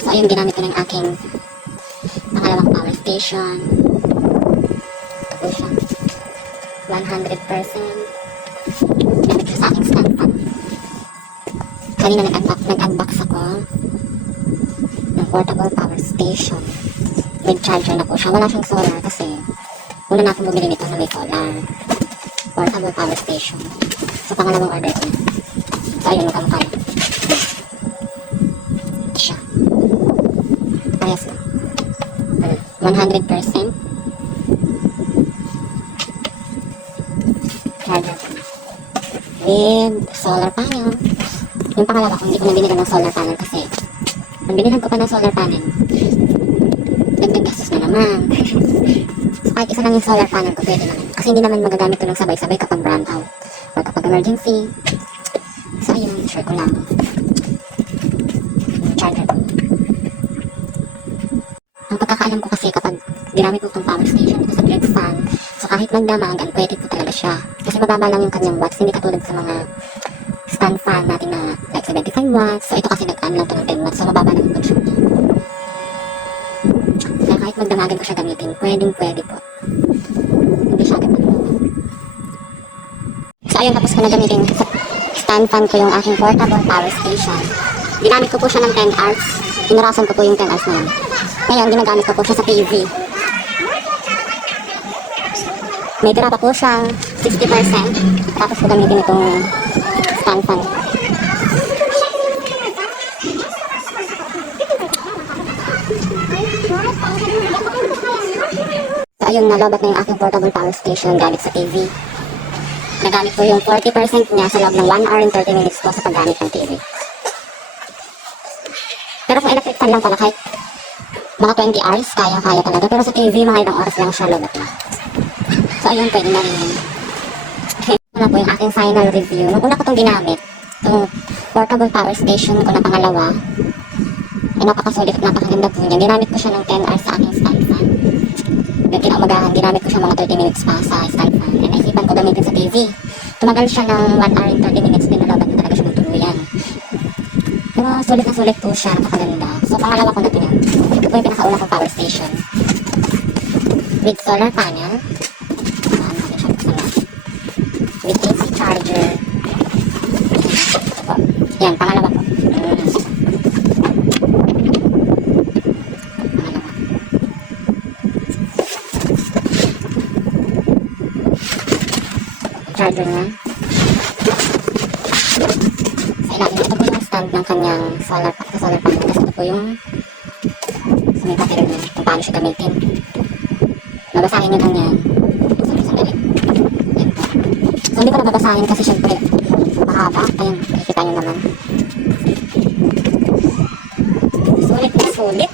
So, ayun, ginamit ko ng aking pangalawang power station. Ito po siya. 100%. Ginamit ko sa aking stand fan. Kanina nag-unbox ako ng portable power station. With charger na po siya. Wala siyang solar kasi una na akong bumili nito na may solar. Portable power station. So, pangalawang order ko. So, ayun, magkamukha na. Ito siya. Parehas na. 100%. Charger ko. With solar panel. Yung pangalawa ko, hindi ko na binili ng solar panel kasi ang binilhan ko pa ng solar panel, dagdag gastos na naman. So, kahit isa lang yung solar panel ko, pwede naman. Kasi hindi naman magagamit ko ng sabay-sabay kapag brown out o kapag emergency. So, ayun, sure ko lang. Yung charger ko. Ang pagkakaalam ko kasi kapag ginamit mo itong power station ito sa grid fan, so kahit magdamag, pwede po talaga siya. Kasi mababa lang yung kanyang watts, hindi katulad sa mga stand fan natin na like 75 watts. So, ito kasi nag-on lang ito ng 10 watts, so mababa lang yung consume niya. Kaya kahit magdamagan ko siya gamitin, pwede po. Hindi siya agad magdamag. So, ayun, tapos ko na gamitin sa stand fan ko yung aking portable power station. Ginamit ko po siya ng 10 hours. Inurasan ko po yung 10 hours na yun. Ngayon, ginagamit ko po siya sa TV. May tira pa po siyang 60%. Tapos ko gamitin itong stand fan. So, ayun, nalobat na yung aking portable power station gamit sa TV. Nagamit ko yung 40% niya sa loob ng 1 hour and 30 minutes po sa paggamit ng TV. Pero kung electric fan lang pala, kahit mga 20 hours, kaya talaga. Pero sa TV, mga ilang oras lang siya lobat na. So, ayun, pwede na rin yun. Wala po yung aking final review. Nung una ko itong ginamit, itong portable power station ko na pangalawa, ay napakasulit at napakaganda po niya. Ginamit ko siya ng 10 hours sa aking stand fan. Yung kinaumagahan, ginamit ko siya mga 30 minutes pa sa stand fan. And naisipan ko gamitin sa TV. Tumagal siya ng 1 hour and 30 minutes, pinalabat na talaga siya ng tuluyan. Pero sulit na sulit po siya, napakaganda. So, pangalawa ko na ito yan. Ito po yung pinakauna kong power station. With solar panel. With AC charger. Ito po. Yan, pangalawa po. Charger niya. Sa ilalim, ito po yung stand ng kanyang solar panel. Kasi ito po yung sa may battery niya kung paano siya gamitin. Babasahin niyo lang yan. Sandali. Yan po. So, hindi ko na babasahin kasi syempre mahaba. Ayan, nakikita niyo naman. Sulit na sulit.